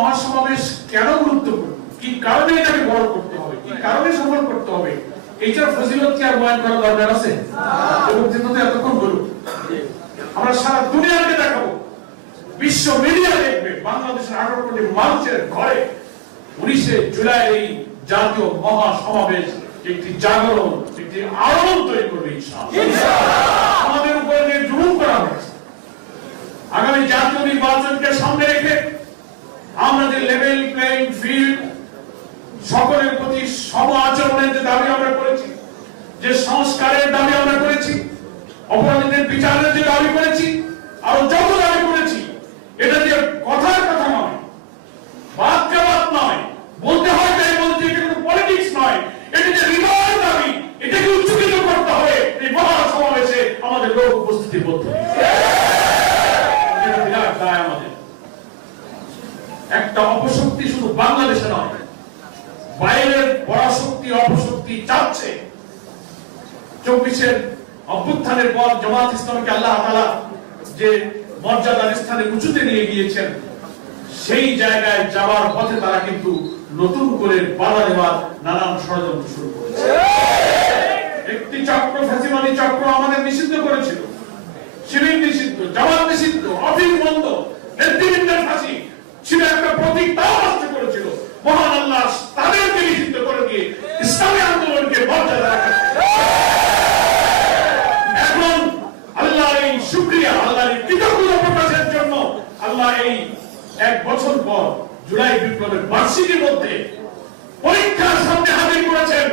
মহাসমাবেশ কেন গুরুত্বপূর্ণ, কি কারণে এটাকে বড় করতে হবে, কি কারণে সফল করতে হবে, এইটার ফজিলত কি আর বয়ান করা দরকার আছে? এবং যেহেতু এতক্ষণ বলুন, আমরা সারা দুনিয়াকে দেখাবো, বিশ্ব মিডিয়া দেখবে বাংলাদেশের 18 কোটি মানুষের ঘরে 19শে জুলাই এই জাতীয় মহাসমাবেশ একটি জাগরণ, একটি আলোড়ন তৈরি করবে ইনশাআল্লাহ। আমাদের উপরে যে জুলুম করা হয়েছে, আগামী জাতীয় নির্বাচনকে সামনে রেখে আমরা যে লেভেল প্লেইং ফিল্ড, সকলের প্রতি সম আচরণের যে দাবি আমরা করেছি, যে সংস্কারের দাবি আমরা করেছি, অপরাধীদের বিচারের যে দাবি করেছি, আরো যত দাবি করেছি, এটা যে কথার কথা নয়, বাদকে বাদ নয়, বলতে হয় তাই বলতে, এটা কোনো পলিটিক্স নয়, এটা যে হৃদয়ের দাবি, এটাকে উচ্চকিত করতে হবে এই মহাসমাবেশে আমাদের লোক উপস্থিতির মধ্যে। বিরাট দায় আমাদের। একটা অপশক্তি শুধু বাংলাদেশে নয়, বাইরের পরাশক্তি অপশক্তি চাচ্ছে 24-এর অভ্যুত্থানের পর জামাত ইসলামকে আল্লাহ তাআলা যে মর্যাদার স্থানে উঁচুতে নিয়ে গিয়েছেন, সেই জায়গায় যাওয়ার পথে তারা কিন্তু নতুন করে বাধা দেওয়ার নানান ষড়যন্ত্র শুরু করেছে। একটি চক্র, ফ্যাসিবাদী চক্র আমাদের নিষিদ্ধ করেছিল, শিবির নিষিদ্ধ, জামাত নিষিদ্ধ, অফিস বন্ধ, নেতৃবৃন্দের ফাঁসি ছিল একটা প্রতীক, তাও নষ্ট করেছিল। মহান আল্লাহ তাদেরকে নিষিদ্ধ করে দিয়ে ইসলামী আন্দোলনকে মর্যাদা রাখেন। এখন আল্লাহর এই শুকরিয়া, আল্লাহর কৃতজ্ঞতা প্রকাশের জন্য আল্লাহ এই 1 বছর পর জুলাই বিপ্লবের বার্ষিকীর মধ্যে পরীক্ষার সামনে হাজির করেছেন।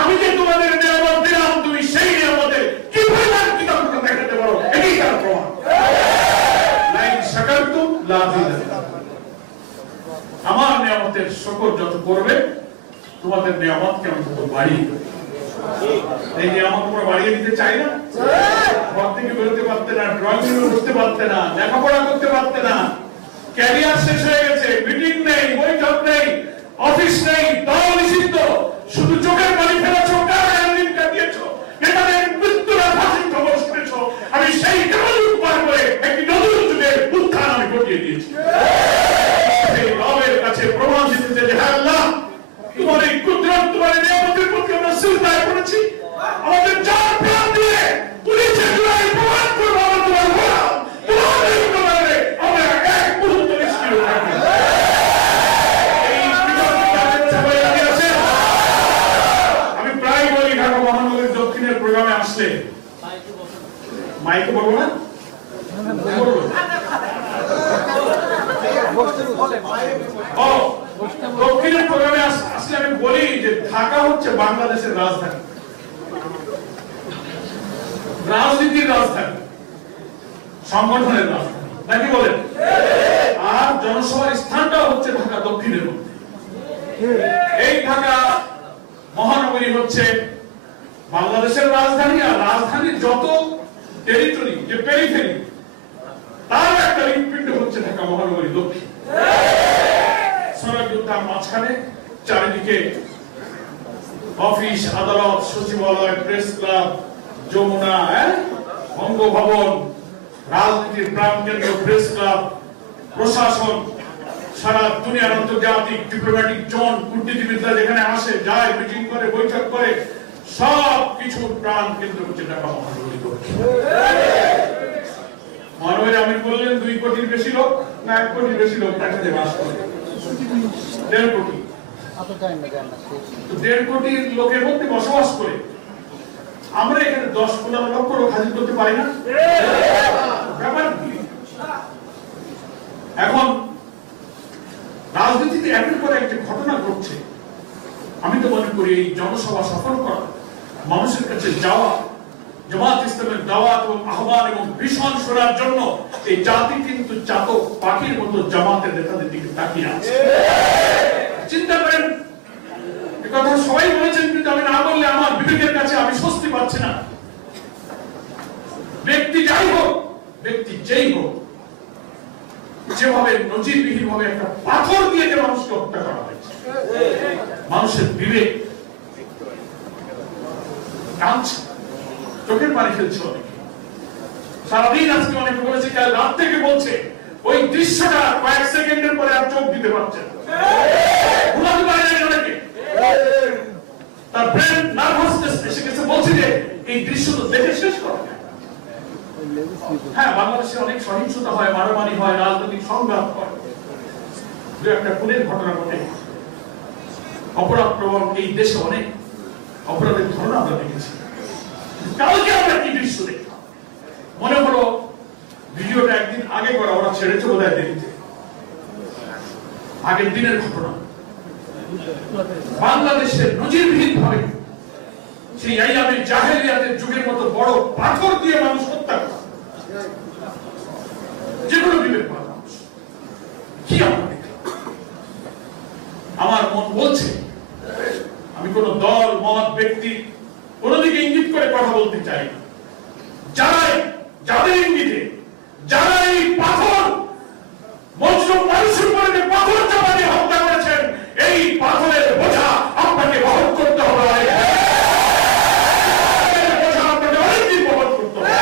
আমি যে তোমাদের নিয়ামত দিলাম, তুমি সেই নিয়ামতের কি পরিমাণ কৃতজ্ঞতা দেখাতে পারো, এটাই তার প্রমাণ। লাইন শাকারতুম লা আযীদান্নাকুম। আমার নিয়ামতের শুকর যত করবে, তোমাদের নিয়ামতকে আমি তত বাড়িয়ে দেব। এই নিয়ামত তোমরা বাড়িয়ে দিতে চাই না? ঘর থেকে বেরোতে পারতে না, ড্রয়িং রুমে বসতে পারতে না, লেখাপড়া করতে পারতে না, ক্যারিয়ার শেষ হয়ে গেছে, মিটিং নেই, বৈঠক নেই, অফিস নেই, দল নিষিদ্ধ, শুধু চোখের পানি ফেলেছো, দিন কাটিয়েছো, নেতাদের মৃত্যুর ফাঁসির খবর শুনেছো। আমি সেই কেবল পার করে একটি নতুন যুগের উত্থান আমি ঘটিয়ে দিয়েছি। সেই রবের কাছে প্রমাণ দিতে যে হ্যাঁ আল্লাহ, তোমার এই কুদরত, তোমার নিয়ামতের প্রতি আমরা সিজদায় পড়েছি। আমাদের জান প্রাণ দিয়ে 19 জুলাই প্রমাণ করবো আমরা তোমার গোলাম, তোমাদের গোলামে আমরা এক মুহূর্ত নিষ্ক্রিয় থাকবো। আমি প্রায় বলি, ঢাকা মহানগরীর দক্ষিণের প্রোগ্রামে আসলে, মাইকে বলবো না, দক্ষিণের প্রোগ্রামে আসলে আমি বলি যে ঢাকা হচ্ছে বাংলাদেশের রাজধানী, রাজনীতির রাজধানী, সংগঠনের রাজধানী, নাকি বলেন? আর জনসভার স্থানটা হচ্ছে ঢাকা দক্ষিণের মধ্যে। এই ঢাকা মহানগরী হচ্ছে বাংলাদেশের রাজধানী, আর রাজধানীর যত টেরিটরি, যে পেরিফেরি, তার একটা হৃৎপিণ্ড হচ্ছে ঢাকা মহানগরী দক্ষিণ। সড়কযোদ্ধার মাঝখানে চারিদিকে অফিস, আদালত, সচিবালয়, প্রেস ক্লাব, যমুনা, বঙ্গভবন, রাজনীতির প্রাণকেন্দ্র প্রেস ক্লাব, প্রশাসন, সারা দুনিয়ার আন্তর্জাতিক ডিপ্লোম্যাটিক জোন, কূটনীতিবিদরা যেখানে আসে যায়, মিটিং করে, বৈঠক করে, সব কিছুর প্রাণ কেন্দ্র হচ্ছে ঢাকা মহানগরী দক্ষিণ। মহানগরী আমি বললেন 2 কোটির বেশি লোক না 1 কোটির বেশি লোক ঢাকাতে বাস করে? 1.5 কোটি। 1.5 কোটি লোকের মধ্যে বসবাস করে আমরা এখানে 10-15 লক্ষ লোক হাজির করতে পারি না? ব্যাপার কি? এখন রাজনীতিতে একের পর একটি ঘটনা ঘটছে। আমি তো মনে করি এই জনসভা সফল করা, মানুষের কাছে যাওয়া, জামাত ইসলামের দাওয়াত এবং আহ্বান এবং ভীষণ শোনার জন্য এই জাতি কিন্তু চাতক পাখির মতো জামাতের নেতাদের দিকে তাকিয়ে আছে। চিন্তা করেন, কথা সবাই বলেছেন, কিন্তু আমি না বললে আমার বিবেকের কাছে আমি স্বস্তি পাচ্ছি না। ব্যক্তি যাই হোক, ব্যক্তি যেই হোক, যেভাবে নজিরবিহীন ভাবে একটা পাথর দিয়ে যে মানুষকে হত্যা করা হয়েছে, মানুষের বিবেক কাঁদছে, চোখের পানি ফেলছে অনেকে। সারাদিন আজকে অনেকে বলেছে, কাল রাত থেকে বলছে ওই দৃশ্যটা কয়েক সেকেন্ডের পরে আর চোখ দিতে পারছেন ঘুমাতে পারে না অনেকে, তার ব্রেন নার্ভাসনেস এসে গেছে, বলছে যে এই দৃশ্য তো দেখে শেষ করা যায়। হ্যাঁ, বাংলাদেশে অনেক সহিংসতা হয়, মারামারি হয়, রাজনৈতিক সংঘাত হয়, দু একটা খুনের ঘটনা ঘটে, অপরাধ প্রবণ এই দেশে অনেক অপরাধের ধরন আমরা দেখেছি। কালকে আমরা কি দৃশ্য দেখলাম, মনে হলো ভিডিওটা একদিন আগে করা, ওরা ছেড়েছে বোধহয় দেরিতে, আগের দিনের ঘটনা। বাংলাদেশের নজিরবিহীন ভাবে সেই আইয়ামে জাহেলিয়াতের যুগের মতো বড় পাথর দিয়ে মানুষ হত্যা করা, যেগুলো বিবেক মানুষ কি আমরা দেখলাম। আমার মন বলছে, আমি কোন দল মত ব্যক্তি কোন দিকে ইঙ্গিত করে কথা বলতে চাই না, যাদের ইঙ্গিতে যারা এই পাথর মজলুম মানুষের উপরে যে পাথর চাপা দিয়ে হত্যা করেছেন, এই পাথরের বোঝা আপনাকে বহন করতে হবে, আপনাকে অনেকদিন বহন করতে হবে।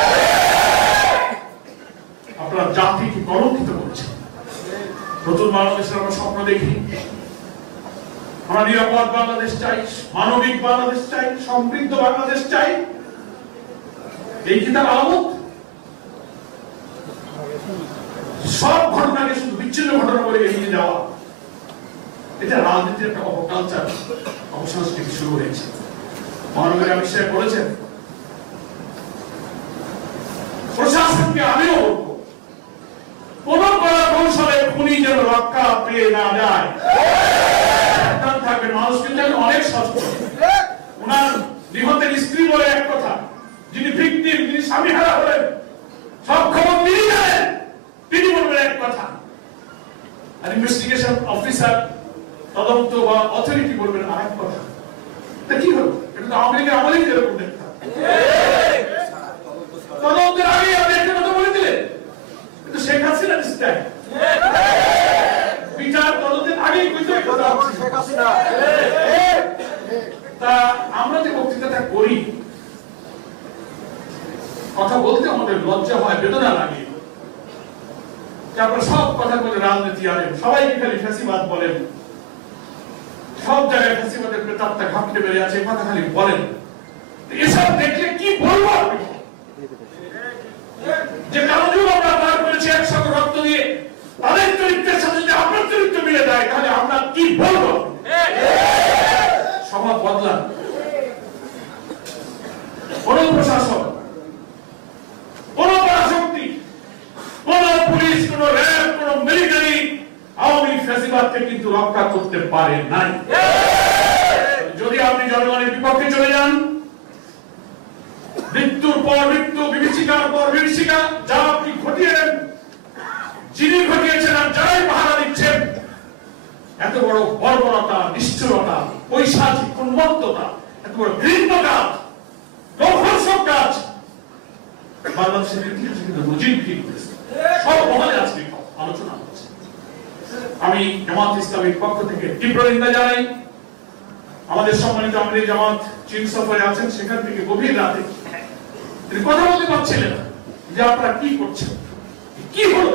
আপনার জাতিকে কলঙ্কিত করছে। নতুন বাংলাদেশের আমরা স্বপ্ন দেখি, আমরা নিরাপদ বাংলাদেশ চাই, মানবিক বাংলাদেশ চাই, সমৃদ্ধ বাংলাদেশ চাই। এই কি তার আলামত? সব ঘটনাকে শুধু বিচ্ছিন্ন ঘটনা বলে এড়িয়ে যাওয়া, এটা রাজনীতির একটা অপকালচার, অপসংস্কৃতি শুরু হয়েছে। মহানগরী অমিত শাহ বলেছেন, প্রশাসনকে আমিও বলবো, কোন কলা কৌশলে খুনি যেন রক্ষা পেয়ে না যায়, থাকবে। মানুষ কিন্তু অনেক সচেতন। ওনার নিহতের স্ত্রী বলে এক কথা, যিনি ভিকটিম, যিনি স্বামী হারা হলেন, সব খবর তিনি জানেন, তিনি বলবেন এক কথা, আর ইনভেস্টিগেশন অফিসার, তদন্ত বা অথরিটি বলবেন আরেক কথা। তা কি হলো? এটা তো আওয়ামী লীগের আমলেই যেরকম দেখতাম, তদন্তের আগে আপনি একটা কথা বলে দিলেন, কিন্তু শেখ হাসিনা স্টাইল বিচার তদন্তের আগেই তা আমরা যে বক্তৃতাটা করি, কথা বলতে আমাদের লজ্জা হয়, বেদনা লাগে। তারপর সব কথা বলে রাজনীতি আনেন, সবাইকে খালি ফ্যাসিবাদ বলেন, সব জায়গায় ফ্যাসিবাদের প্রেতাত্মা ঘাপটে বেড়ে আছে, কথা খালি বলেন। এসব দেখলে কি বলবো আপনি? যে কারণ আমরা পার করেছি একসাথে রক্ত দিয়ে, তাদের চরিত্রের সাথে যদি আপনার চরিত্র মিলে যায়, তাহলে আমরা কি বলবো? স্বভাব বদলান। কোন প্রশাসন, কোন পরাশক্তি, কোন পুলিশ, কোন র্যাব, কোন মিলিটারি আওয়ামী ফ্যাসিবাদকে কিন্তু রক্ষা করতে পারে নাই। যদি আপনি জনগণের বিপক্ষে চলে যান, মৃত্যুর পর মৃত্যু, বিভীষিকার পর বিভীষিকা, যা আপনি ঘটিয়েছেন, যিনি ঘটিয়েছেন আর যারাই পাহারা দিচ্ছেন, এত বড় বর্বরতা, নিষ্ঠুরতা, পৈশাচিক উন্মত্ততা, এত বড় ঘৃণ্য কাজ, লোভনসক কাজ বাংলাদেশের ইতিহাসে কিন্তু নজিরবিহীন হয়েছে। সব মহলে আজকে আলোচনা হচ্ছে। আমি জামাত ইসলামীর পক্ষ থেকে তীব্র নিন্দা জানাই। আমাদের সম্মানিত আমির জামাত চীন সফরে আছেন, সেখান থেকে গভীর রাতে তিনি কথা বলতে পারছিলেন যে আপনারা কি করছেন, কি হলো,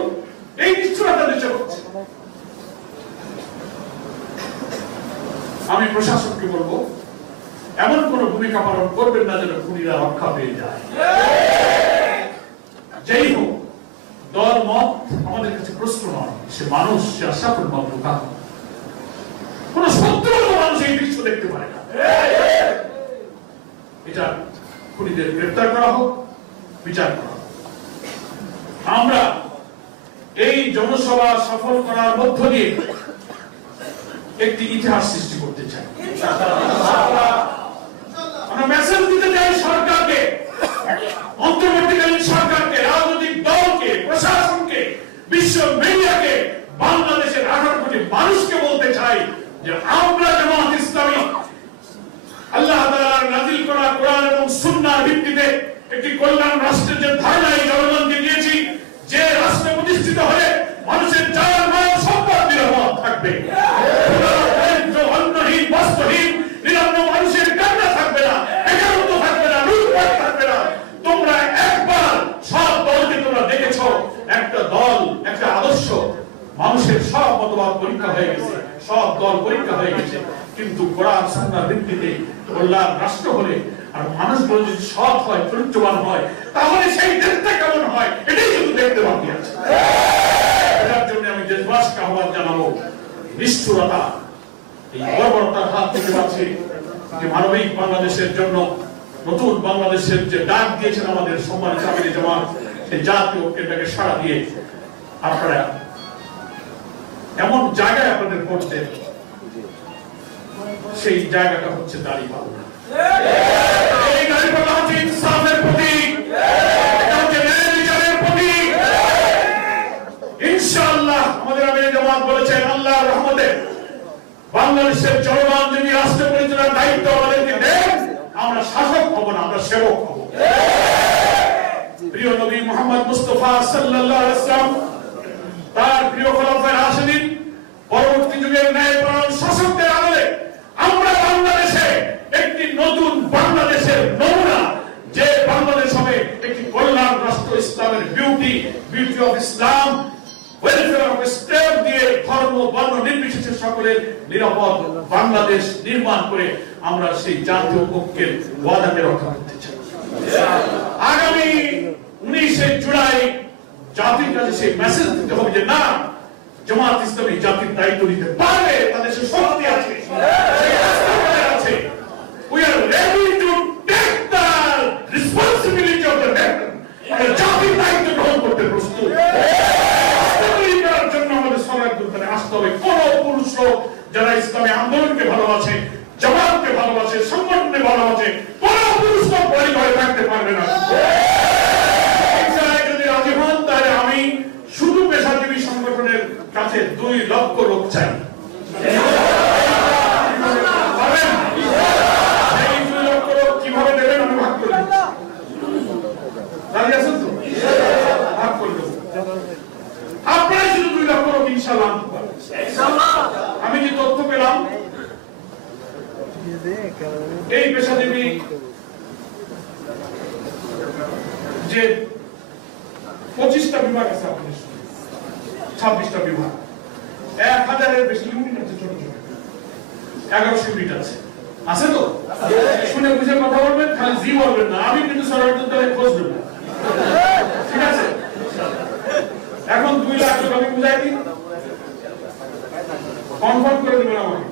এই নিষ্ঠুরতা দেশে হচ্ছে। আমি প্রশাসনকে বলবো, এমন কোন ভূমিকা পালন করবেন না যেন খুনিরা রক্ষা পেয়ে যায়। যেই হোক, দল মত আমাদের কাছে প্রশ্ন নয়, সে মানুষ, সে আশাফুল মামলুকা, কোন শত্রু মানুষ এই দৃশ্য দেখতে পারে না। এটা খুনিদের গ্রেফতার করা হোক, বিচার করা হোক। আমরা এই জনসভা সফল করার মধ্য দিয়ে একটি ইতিহাস সৃষ্টি করতে চাই। আমরা মেসেজ দিতে চাই সরকারকে, অন্তর্বর্তীকালীন সরকারকে, রাজনৈতিক দলকে, প্রশাসনকে, বিশ্ব মিডিয়াকে, বাংলাদেশের 18 কোটি মানুষকে বলতে চাই যে আমরা জামাত ইসলামী আল্লাহ তাআলার নাযিল করা কোরআন এবং সুন্নাহর ভিত্তিতে একটি কল্যাণ রাষ্ট্রের যে ধারণা এই জনগণকে দিয়েছি, যে রাষ্ট্র প্রতিষ্ঠিত হলে মানুষের জান মাল সম্পদ নিরাপদ থাকবে, অন্নহীন, বস্ত্রহীন, নিরন্ন মানুষের কান্না থাকবে না, বেকারত্ব থাকবে না, লুটপাট থাকবে না। তোমরা একবার সব দলকে তোমরা দেখেছো, একটা দল একটা আদর্শ সব মতবাদ পরীক্ষা হয়ে গেছে, সব দল পরীক্ষা হয়ে গেছে, কিন্তু কোরআন সুন্নাহর ভিত্তিতে আল্লাহর রাষ্ট্র হলে আর মানুষগুলো যদি সৎ হয়, চরিত্রবান হয়, তাহলে সেই দেশটা কেমন হয় এটাই শুধু দেখতে বাকি আছে। এটার জন্য আমি দেশবাসীকে আহ্বান জানাবো, নিষ্ঠুরতা, এই বর্বরতার হাত থেকে বাঁচে যে মানবিক বাংলাদেশের জন্য নতুন বাংলাদেশের যে ডাক দিয়েছেন আমাদের সম্মানিত তাবলীগ জামাত, সেই জাতীয় ঐক্যটাকে সাড়া দিয়ে আপনারা এমন জায়গায় আপনাদের পড়তেন, সেই জায়গাটা হচ্ছে দাঁড়িপাল্লা। এই দাঁড়িপাল্লা হচ্ছে ইনসাফের প্রতীক, এটা হচ্ছে ন্যায় বিচারের প্রতীক। ইনশাআল্লাহ আমাদের আমির জামাত বলেছেন, আল্লাহর রহমতে বাংলাদেশের জনগণ যদি রাষ্ট্র পরিচালনার দায়িত্ব আমাদেরকে দেন, আমরা শাসক হব না, আমরা সেবক হব। প্রিয় নবী মুহাম্মদ মুস্তাফা সাল্লাল্লাহু আলাইহি ওয়াসাল্লাম তার প্রিয় খলিফা রাশিদিন পরবর্তী যুগের ন্যায়পরায়ণ শাসকদের আমলে আমরা বাংলাদেশে একটি নতুন বাংলাদেশের নমুনা, যে বাংলাদেশ হবে একটি কল্যাণ রাষ্ট্র, ইসলামের beauty of Islam, welfare of state দিয়ে ধর্ম বর্ণ নির্বিশেষে সকলের নিরাপদ বাংলাদেশ নির্মাণ করে আমরা সেই জাতীয় ঐক্যের ওয়াদাকে রক্ষা করতে চাই। আগামী 19শে জুলাই জাতির কাছে সেই মেসেজ দিতে হবে যে না, জামাত ইসলামী জাতির দায়িত্ব নিতে পারবে, তাদের সে শক্তি আছে, আছে। We are ready to take the responsibility of the nation. আমরা জাতির দায়িত্ব গ্রহণ করতে প্রস্তুত। জন্য আমাদের সরকার দরকারে আসতে হবে। কোন পুরুষ যারা ইসলামী আন্দোলনকে ভালোবাসে, জামাতকে ভালোবাসে, সংগঠনকে ভালোবাসে, কোন পুরুষ পরিবারে থাকতে পারবে না। যদি রাজি হন তাহলে আমি শুধু পেশাজীবী সংগঠনের কাছে 2 লক্ষ লোক চাই। এই 2 লক্ষ লোক কিভাবে দেবেন আমি ভাগ করে দেব। রাজি আছেন তো? ভাগ করে দেব। আপনারা শুধু 2 লক্ষ লোক ইনশাআল্লাহ আনতে পারবেন। আমি যে তথ্য পেলাম, এই পেশাজীবী যে 25টা বিভাগ আছে, আপনাদের 26টা বিভাগ, 1000-এর বেশি ইউনিট আছে, ছোট ছোট 1100 ইউনিট আছে, আছে তো? শুনে বুঝে কথা বলবেন, খালি জি বলবেন না, আমি কিন্তু সরকারের খোঁজ দেব, ঠিক আছে? এখন 2 লাখ লোক আমি বুঝাই দিই, কনফার্ম করে দেবেন আমাকে।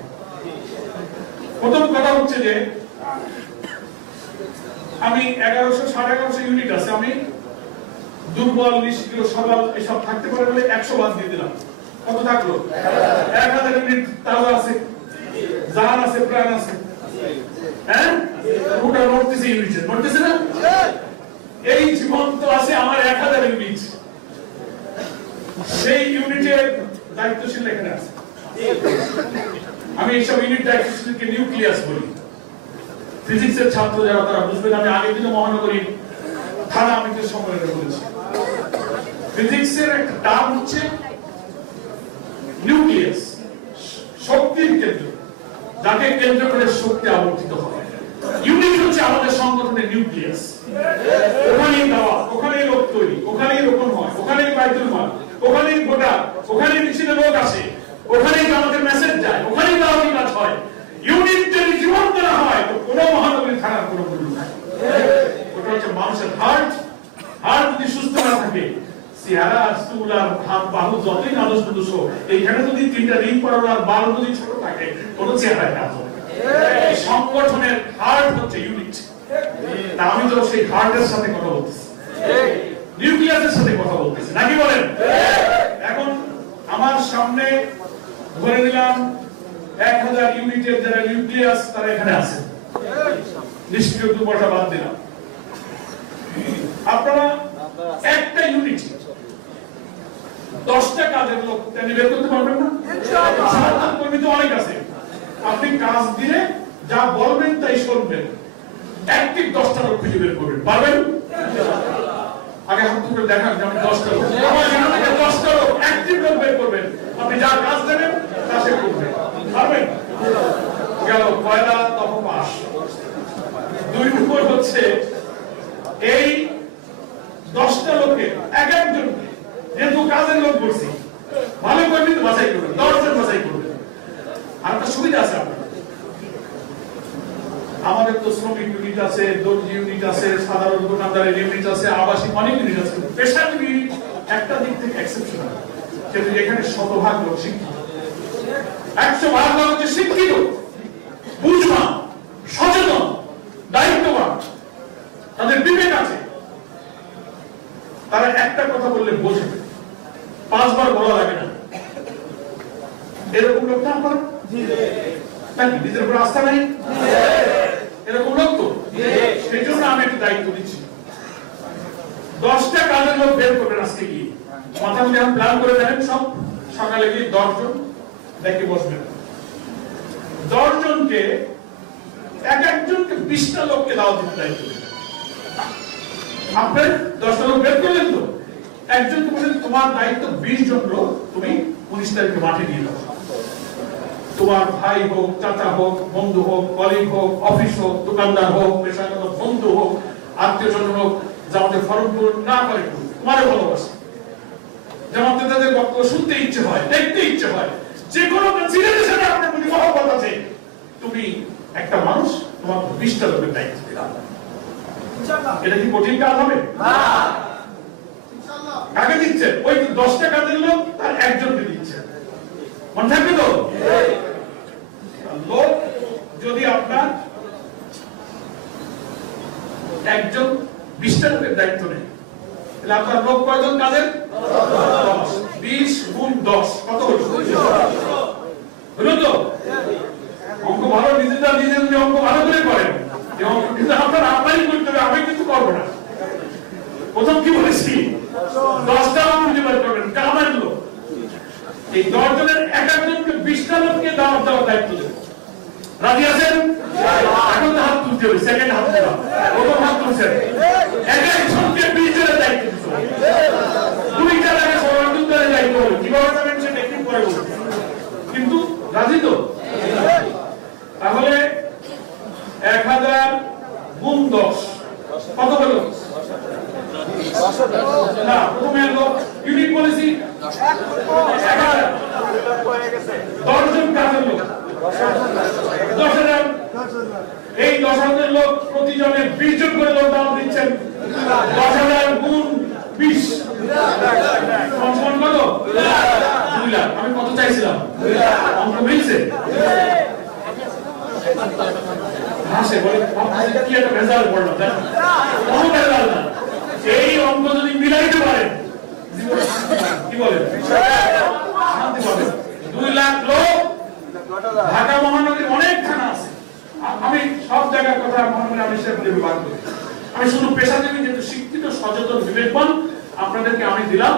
প্রথম কথা হচ্ছে যে আমি 1100-1150 ইউনিট আছে, আমি দুর্বল, নিষ্ক্রিয়, সবল এসব থাকতে পারে বলে 100 বাদ দিয়ে দিলাম। কত থাকলো? 1000 ইউনিট তাজা আছে, জান আছে, প্রাণ আছে। হ্যাঁ, ওটা নড়তেছে, ইউনিট নড়তেছে না? এই জীবন্ত আছে আমার 1000 ইউনিট, সেই ইউনিটের দায়িত্বশীল এখানে আছে। আমি এইসব ইউনিট দায়িত্বশীলকে নিউক্লিয়াস বলি। ফিজিক্সের ছাত্র যারা তারা বুঝবেন, আমি আগের দিনে মহানগরী থানা আমিদের সম্মেলনে বলেছি, ফিজিক্সের একটা টার্ম হচ্ছে নিউক্লিয়াস, শক্তির কেন্দ্র, যাকে কেন্দ্র করে শক্তি আবর্তিত হয়। ইউনিট হচ্ছে আমাদের সংগঠনের নিউক্লিয়াস। ওখানেই দেওয়া, ওখানেই লোক তৈরি, ওখানেই রোপণ হয়, ওখানেই বাইতুল মাল, ওখানেই গোটা, ওখানেই মিছিলে লোক আসে, ওখানেই আমাদের মেসেজ যায়, ওখানেই দাওয়াতি কাজ হয়। ইউনিট যদি জীবন্ত না হয় তো কোনো মহানগরী থাকার কোনো মূল্য নাই। ওটা হচ্ছে মানুষের হার্ট। হার্ট যদি সুস্থ না থাকে, চেহারা, চুল আর হাত বাহু যতই নাদুস নুদুস হোক, এইখানে যদি 3টা রিং পরানো আর বাল যদি ছোট থাকে, কোনো চেহারায় কাজ হবে। এই সংগঠনের হার্ট হচ্ছে ইউনিট। তা আমি তো সেই হার্টের সাথে কথা বলতেছি, নিউক্লিয়াসের সাথে কথা বলতেছি, নাকি বলেন? এখন আমার সামনে ধরে নিলাম 1000 ইউনিটের যারা নিউক্লিয়াস তারা এখানে আছে, নিষ্ক্রিয় দুর্বলতা বাদ দিলাম। আপনারা একটা ইউনিট 10টা কাজের লোক বের করতে পারবেন না? সমর্থন কর্মী তো অনেক আছে, আপনি কাজ দিলে যা বলবেন তাই শুনবেন, অ্যাক্টিভ 10টা লোক খুঁজে বের করবেন, পারবেন? আগে হাত তুলে দেখান যে আমি 10টা লোক, আমার এখান থেকে 10টা লোক অ্যাক্টিভ লোক বের করবেন, আপনি যা কাজ দেবেন তা সে করবেন, পারবেন? গেল পয়লা তখন পাস। 2 নম্বর হচ্ছে এই 10টা লোকের এক একজনকে, যেহেতু কাজের লোক বলছি, ভালো করবি তো বাছাই সুবিধা আছে আপনাদের। আমাদের তো শ্রমিক ইউনিট আছে, দর্জি ইউনিট আছে, সাধারণ দোকানদারের ইউনিট আছে, আবাসিক অনেক ইউনিট আছে। পেশাজীবী ইউনিট একটা দিক থেকে এক্সেপশনাল, কিন্তু এখানে শতভাগ লোক শিক্ষিত, 100% লোক হচ্ছে শিক্ষিত, বুঝবান, সচেতন, দায়িত্ববান, তাদের বিবেক আছে। তারা একটা কথা বললে বোঝে, 5 বার বলা লাগে না। এরকম লোক না আপনার নাকি নিজের উপর আস্থা নাই? এরকম লোক তো, সেই জন্য আমি একটু দায়িত্ব দিচ্ছি। 10টা কাজের লোক বের করবেন আজকে গিয়ে, মাথা মধ্যে এখন প্ল্যান করে দেন সব। সকালে গিয়ে 10 জন দেখে বসবেন, 10 জনকে এক একজনকে 20টা লোককে দাওয়াত দিতে দায়িত্ব দেবেন। আপনার 10টা লোক বের করলেন তো, একজনকে বলেন তোমার দায়িত্ব 20 জন লোক তুমি 19 তারিখে মাঠে নিয়ে যাও। তোমার ভাই হোক, চাচা হোক, বন্ধু হোক, কলিগ হোক, অফিস হোক, দোকানদার হোক, পেশাগত বন্ধু হোক, আত্মীয় স্বজন হোক, যাদের ফর্ম পূরণ না করে তোমারও ভালোবাসে, যেমন তাদের বক্তব্য শুনতে ইচ্ছে হয়, দেখতে ইচ্ছে হয়, যে কোনো সিরিয়ালের সাথে আপনার প্রতি মহব্বত আছে, তুমি একটা মানুষ, তোমার 20টা লোকের দায়িত্ব দিলাম। এটা কি কঠিন কাজ হবে? কাকে দিচ্ছেন? ওই 10টা কাজের লোক তার একজনকে দিচ্ছেন, মনে থাকবে তো? লোক যদি আপনার একজন 20টা লোকের দায়িত্ব নেই, তাহলে আপনার লোক কয়জন কাজের? 10। 20 গুণ 10 কত হলো? হলো তো? অঙ্ক ভালো, নিজেরা নিজের অঙ্ক ভালো করে করেন, এই অঙ্ক কিন্তু আপনারই করতে হবে, আমি কিন্তু করবো না। প্রথম কি বলেছি? 10টা খুঁজে বের করবেন কামের লোক। এই 10 জনের এক একজনকে 20টা লোককে দাওয়াত দেওয়ার দায়িত্ব দেবেন। রাজি আছেন? এখন হাত তুলতে হবে, সেকেন্ড হাত তোলা, প্রথম হাত তুলছেন। এক একজনকে 20 জনের দায়িত্ব দিতে হবে। 2টা লাগে সর্বাধিকের দায়িত্ব হবে, কিভাবে যাবেন সেটা একটু পরে বলবো, কিন্তু রাজি তো? তাহলে 1000 গুণ 10 কত হলো? না, প্রথমে লোক ইউনিট পলিসি 1000, 10 জন কাজের লোক 10,000। এই 10,000 লোক প্রতিজনে 20 জন করে লোক দাম দিচ্ছেন। 10,000 গুণ 20 সমান কত? 2 লাখ। আমি কত চাইছিলাম? অঙ্ক মিলছে? হাসে বলে কি একটা ভেজাল পড়লাম, কোনো ভেজাল না। এই অঙ্ক যদি মিলাইতে পারেন কি বলেন? শান্তি পাবেন। 2 লাখ লোক, ঢাকা মহানগরীর অনেক থানা আছে, আমি সব জায়গার কথা মহানগরী আমি সেভাবে বিভাগ করি। আমি শুধু পেশাজীবী যেহেতু শিক্ষিত, সচেতন, বিবেকবান আপনাদেরকে আমি দিলাম।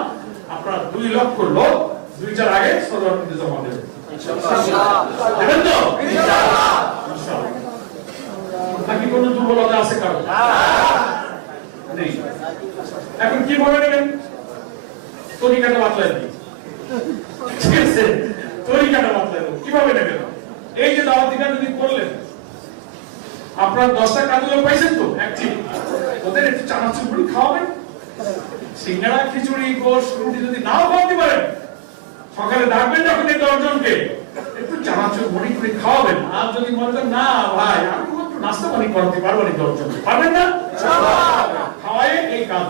আপনারা 2 লক্ষ লোক 2টার আগে সদরকে জমা দেবেন, দেবেন তো? নাকি কোনো দুর্বলতা আছে কারো? নেই। এখন কিভাবে নেবেন? তরিকাটা বাতলায় দিই, ঠিক আছে? তরিকাটা বাতলায় দেবো, কিভাবে নেবেন? এই যে দাওয়াতিটা যদি করলেন, আপনার 10টা কাজগুলো পাইছেন তো, ওদের একটু চানাচুর মুড়ি খাওয়াবেন, সিঙ্গাড়া, খিচুড়ি, গোশ, রুটি যদি নাও খাওয়াতে পারেন, সকালে ডাকবেন যখন এই 10 জনকে, একটু চানাচুর মুড়ি করে খাওয়াবেন। আর যদি মনে করেন না ভাই আমি একটু নাস্তা পানি করতে পারবো না 10 জনকে, পারবেন না? খাওয়াই এই কাজ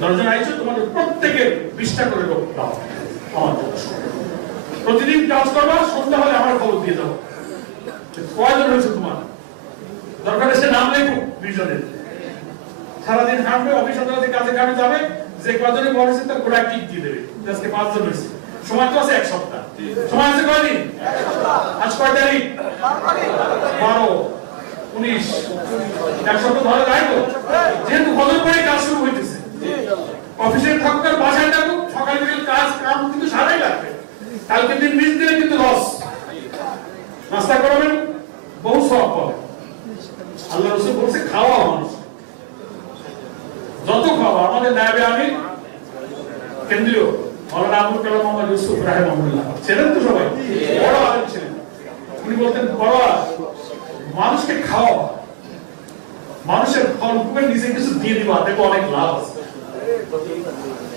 10 জন আইছো, তোমাদের প্রত্যেকের 20টা করে লোক দাও। আমার প্রতিদিন কাজ করবা, সন্ধ্যা হলে আমার খবর দিয়ে দাও কয়জন হয়েছে তোমার। দরকার এসে নাম লেখো 20 জনের। সারাদিন হাঁটবে, অফিস আদালতে কাজে কামে যাবে, যে কজনে বলেছে তার গোড়া টিক দিয়ে দেবে। আজকে 5 জন হয়েছে, সময় তো আছে 1 সপ্তাহ, সময় আছে কয়দিন? আজ কয় তারিখ? 12, 19, 1 সপ্তাহ ধরে যায় তো। যেহেতু ফজর পরে কাজ শুরু হইতেছে, অফিসে থাকুক আর বাসায় থাকুক, সকাল বিকেল কাজ কাম কিন্তু সারাই লাগবে। কালকে দিন মিস দিলে কিন্তু লস। নাস্তা করবেন, বহু সওয়াব পাবেন। আল্লাহ রাসূল বলেছে খাওয়া মানুষ যত খাওয়া। আমাদের নায়েবে আমির কেন্দ্রীয় মাওলানা আবুল কালাম মোহাম্মদ ইউসুফ রাহিমাহুল্লাহ ছিলেন তো, সবাই বড় আলেম ছিলেন। উনি বলতেন বড় মানুষকে খাওয়া, মানুষের কল্পের নিচে কিছু দিয়ে দিবা, দেখো অনেক লাভ আছে।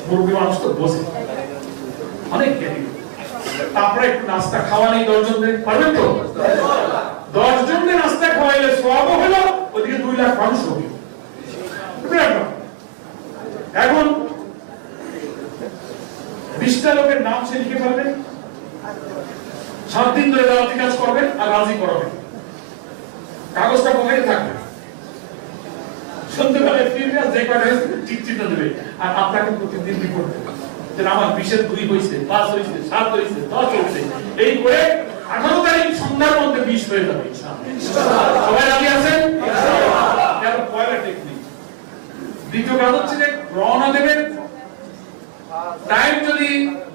মুরব্বী মানুষ তো বোঝে, অনেক জ্ঞানী। তারপরে একটু নাস্তা খাওয়া নেই 10 জনের, পারবেন তো? 10 জনের নাস্তা খাওয়াইলে সওয়াবও হলো, ওদিকে 2 লাখ মানুষ হবে। এখন 20টা লোকের নাম সে লিখে ফেলবেন, 7 দিন ধরে দাওয়াতি কাজ করবেন আর রাজি করাবেন, কাগজটা পকেটে থাকবে, সন্ধ্যাবেলায় ফিরবে যে কয়টা হয়েছে ঠিক চিহ্ন দেবে, আর আপনাকে প্রতিদিন রিপোর্ট দেবে যে আমার 20-এর 2 হয়েছে, 5 হয়েছে, 7 হয়েছে, 10 হয়েছে, এই করে 18 তারিখ সন্ধ্যার মধ্যে 20 হয়ে যাবে। সবাই রাজি আছেন? পয়লা টেকনিক। দ্বিতীয় কাজ হচ্ছে যে রওনা দেবেন, টাইম যদি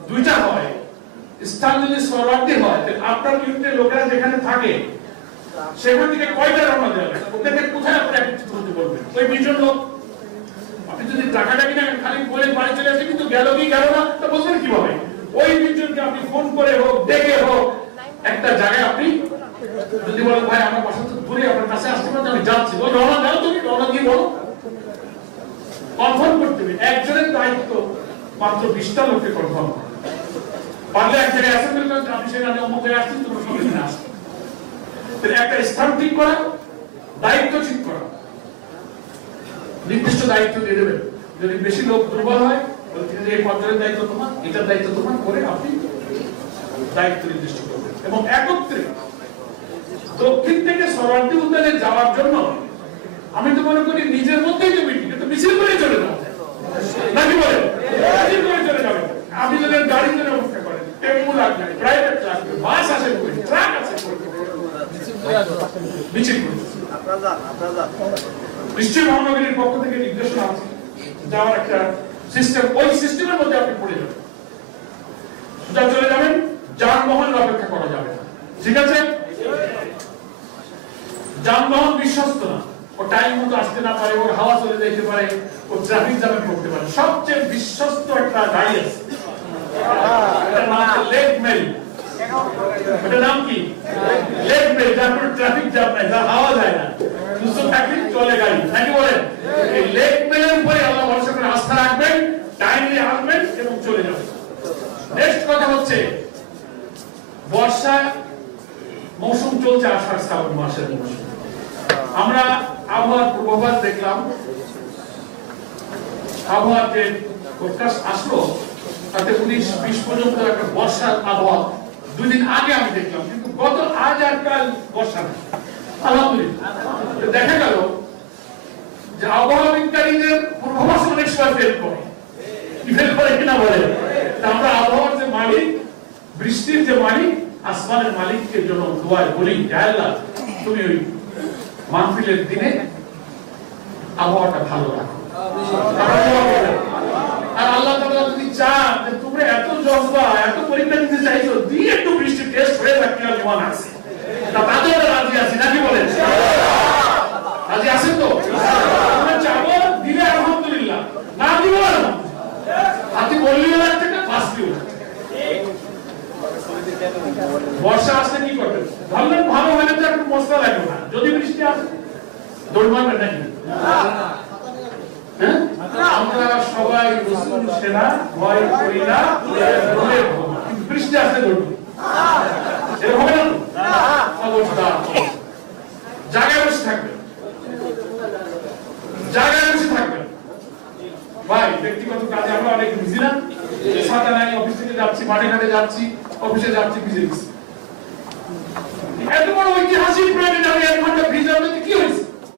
2টা হয়, স্থান যদি সরাসরি হয়, আপনার ইউনিটে লোকেরা যেখানে থাকে সেখান থেকে কয়টা রওনা দেবে, ওদেরকে কোথায় আপনি একত্রিত হতে বলবেন? ওই 20 জন লোক। আপনি যদি টাকাটা কিনা খালি বলে বাড়ি চলে আসে কিন্তু গেল কি গেল না তা বলবেন কিভাবে? ওই 20 জনকে আপনি ফোন করে হোক, ডেকে হোক, একটা জায়গায় আপনি যদি বলেন ভাই আমার বাসা তো দূরে, আপনার কাছে আসতে পারেন, আমি যাচ্ছি, বল রওনা দাও, তুমি রওনা দিয়ে বলো, কনফার্ম করতে হবে। একজনের দায়িত্ব মাত্র 20টা লোককে কনফার্ম করা। পারলে এক জায়গায় অ্যাসেম্বলি করতে, আপনি সেখানে অমুক জায়গায় আসছেন, তুমি সেখানে আসবে। একটা স্থান ঠিক করা, দায়িত্ব ঠিক করা, নির্দিষ্ট দায়িত্ব দিয়ে দেবেন। যদি বেশি লোক দুর্বল হয়, এই পর্যায়ের দায়িত্ব তোমার, এটার দায়িত্ব তোমার করে আপনি দায়িত্ব নির্দিষ্ট করবেন। এবং একত্রে দক্ষিণ থেকে সরার্দি উদ্যানে যাওয়ার জন্য আমি তো মনে করি নিজের মধ্যেই যে মিটিং, এটা মিছিল করে চলে যাবো নাকি বলে মিছিল করে চলে যাবে। আপনি যদি গাড়ি জন্য অবস্থা করেন, টেম্পু লাগবে, প্রাইভেট লাগবে, বাস আসে, ট্রাক আছে, মিছিল করে নিশ্চয়ই মহানগরীর পক্ষ থেকে নির্দেশনা আছে যাওয়ার একটা সিস্টেম, ওই সিস্টেমের মধ্যে আপনি পড়ে যাবেন, সোজা চলে যাবেন, যানবাহন অপেক্ষা করা যাবে না, ঠিক আছে? যানবাহন বিশ্বস্ত না, ও টাইম মতো আসতে না পারে, ওর হাওয়া চলে যেতে পারে, ও ট্রাফিক জ্যামে পড়তে পারে। সবচেয়ে বিশ্বস্ত একটা গাড়ি আছে, এটার নাম হচ্ছে লেক মেল। এটার নাম কি? লেক মেল, যার কোনো ট্রাফিক জ্যাম নাই, যার হাওয়া যায় না, সুস্থ থাকলে চলে গাড়ি, নাকি বলেন? এই লেক মেলের উপরে আল্লাহ ভরসা করে আস্থা রাখবেন, টাইমলি আসবেন এবং চলে যাবেন। নেক্সট কথা হচ্ছে বর্ষা মৌসুম চলছে, আষাঢ় শ্রাবণ মাসের মৌসুম। আমরা আবহাওয়ার পূর্বাভাস দেখলাম, আবহাওয়ার যে ফোরকাস্ট আসলো তাতে 19-20 পর্যন্ত একটা বর্ষার আবহাওয়া 2 দিন আগে আমি দেখলাম, কিন্তু গত আজ আর কাল বর্ষা নেই। আলহামদুলিল্লাহ দেখা গেল যে আবহাওয়া বিজ্ঞানীদের পূর্বাভাস অনেক সময় ফেল করে, কি ফেল করে কিনা বলে। আমরা আবহাওয়ার যে মালিক, বৃষ্টির যে মালিক, আসমানের মালিককে জন্য দোয়ায় বলি, আল্লাহ তুমি ওই মাহফিলের দিনে আবহাওয়াটা ভালো রাখো। আর আল্লাহ তাআলা যদি চান যে তোমরা এত জজবা, এত পরীক্ষা দিতে চাইছো, দিয়ে একটু বৃষ্টি টেস্ট হয়ে থাকতে জীবন আছে, তা তাদের রাজি আছি নাকি বলেন? রাজি আছেন তো? আমরা চাবো দিলে আলহামদুলিল্লাহ, না দিব হাতি বললেও লাগছে না, ফাঁসতেও লাগছে। বর্ষা আসলে কি করবেন? ভাবলেন ভালো হলে তো একটু মশলা লাগবে না, যদি বৃষ্টি আসে দৌড় মারবেন নাকি? আমরা সবাই রসুল সেনা, ভয় করি না, কিন্তু বৃষ্টি আসলে দৌড়ব, এরকম হবে না? অবস্থা জায়গায় বসে থাকবেন, জায়গায় বসে থাকবেন। ভাই ব্যক্তিগত কাজে আমরা অনেক বিজি না, ছাতা নাই, অফিস থেকে যাচ্ছি, মাঠে ঘাটে যাচ্ছি, অফিসে যাচ্ছি, ভিজে গেছি। এত বড় ঐতিহাসিক